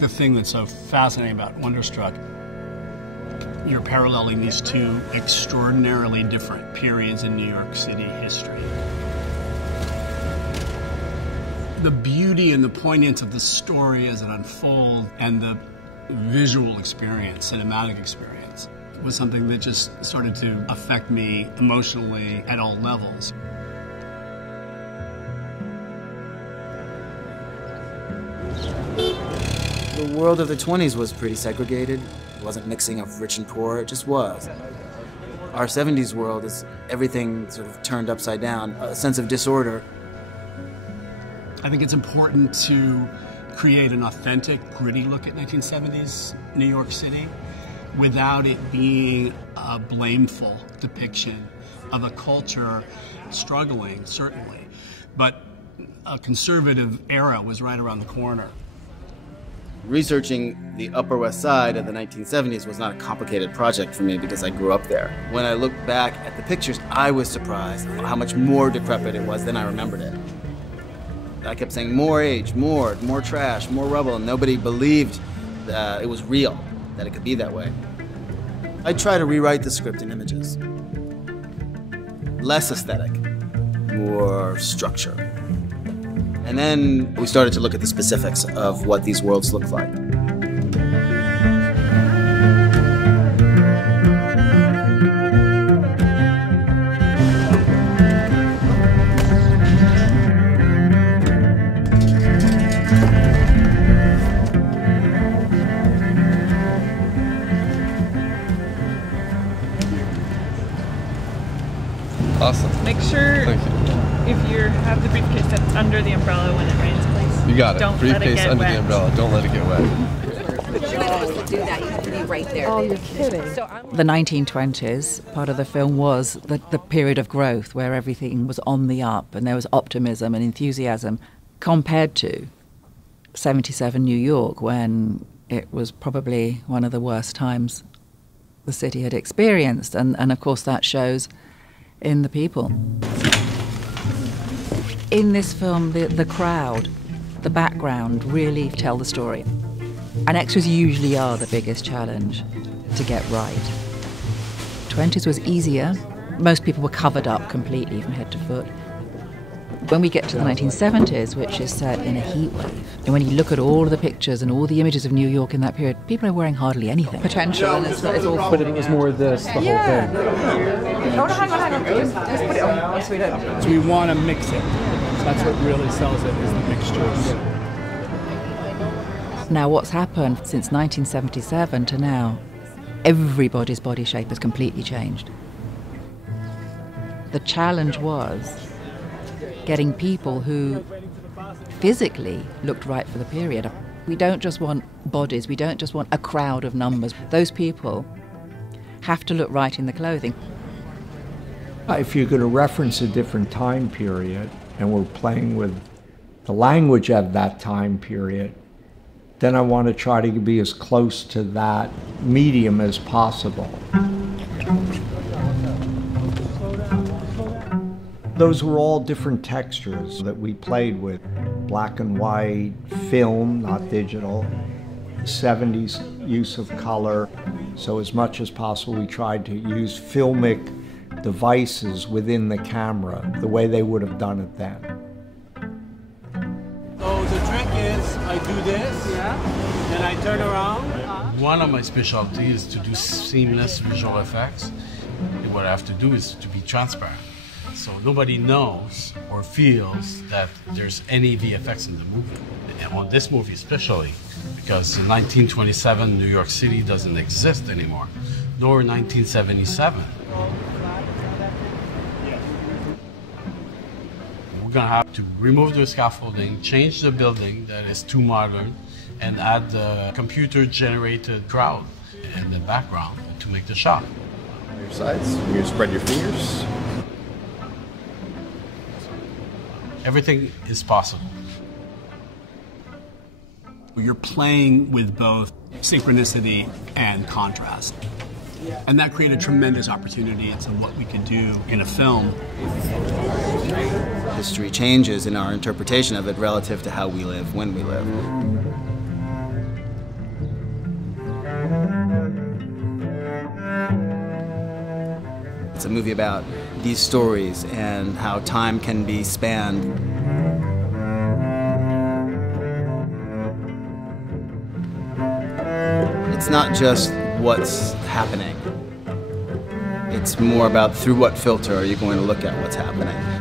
The thing that's so fascinating about Wonderstruck, you're paralleling these two extraordinarily different periods in New York City history. The beauty and the poignance of the story as it unfolds and the visual experience, cinematic experience, was something that just started to affect me emotionally at all levels. The world of the 20s was pretty segregated. It wasn't mixing of rich and poor, it just was. Our 70s world is everything sort of turned upside down, a sense of disorder. I think it's important to create an authentic, gritty look at 1970s New York City without it being a blameful depiction of a culture struggling, certainly, but a conservative era was right around the corner. Researching the Upper West Side of the 1970s was not a complicated project for me because I grew up there. When I look back at the pictures, I was surprised how much more decrepit it was than I remembered it. I kept saying more age, more trash, more rubble, and nobody believed that it was real, that it could be that way. I try to rewrite the script in images. Less aesthetic, more structure. And then we started to look at the specifics of what these worlds look like. Awesome. Make sure if you have the briefcase that's under the umbrella when it rains, please. You got it. Don't Briefcase let it get under wet. the umbrella. Don't let it get wet. You're not supposed to do that. You have to be right there. Oh, you're kidding. The 1920s, part of the film was the period of growth where everything was on the up and there was optimism and enthusiasm compared to 77 New York, when it was probably one of the worst times the city had experienced. And of course that shows in the people. In this film, the crowd, the background really tell the story. And extras usually are the biggest challenge to get right. 20s was easier. Most people were covered up completely from head to foot. When we get to the 1970s, which is set in a heat wave, and when you look at all of the pictures and all the images of New York in that period, people are wearing hardly anything. Potential, and it's all. But it was more this, the whole thing. Oh, no, hang on. Just put it on. So we don't. So we want to mix it. That's what really sells it, is the mixtures. Now, what's happened since 1977 to now, everybody's body shape has completely changed. The challenge was getting people who physically looked right for the period. We don't just want bodies, we don't just want a crowd of numbers. Those people have to look right in the clothing. If you're going to reference a different time period, and we're playing with the language of that time period, then I want to try to be as close to that medium as possible. Those were all different textures that we played with. Black and white, film, not digital, 70s use of color. So as much as possible, we tried to use filmic devices within the camera, the way they would have done it then. So the trick is, I do this, then I turn around. One of my specialties is to do seamless visual effects. And what I have to do is to be transparent. So nobody knows or feels that there's any VFX in the movie. And on this movie especially, because in 1927 New York City doesn't exist anymore, nor 1977. We're gonna have to remove the scaffolding, change the building that is too modern, and add the computer-generated crowd in the background to make the shot. Your sides, you spread your fingers. Everything is possible. You're playing with both synchronicity and contrast. And that created a tremendous opportunity into what we could do in a film. History changes in our interpretation of it relative to how we live when we live. It's a movie about these stories and how time can be spanned. It's not just what's happening. It's more about through what filter are you going to look at what's happening.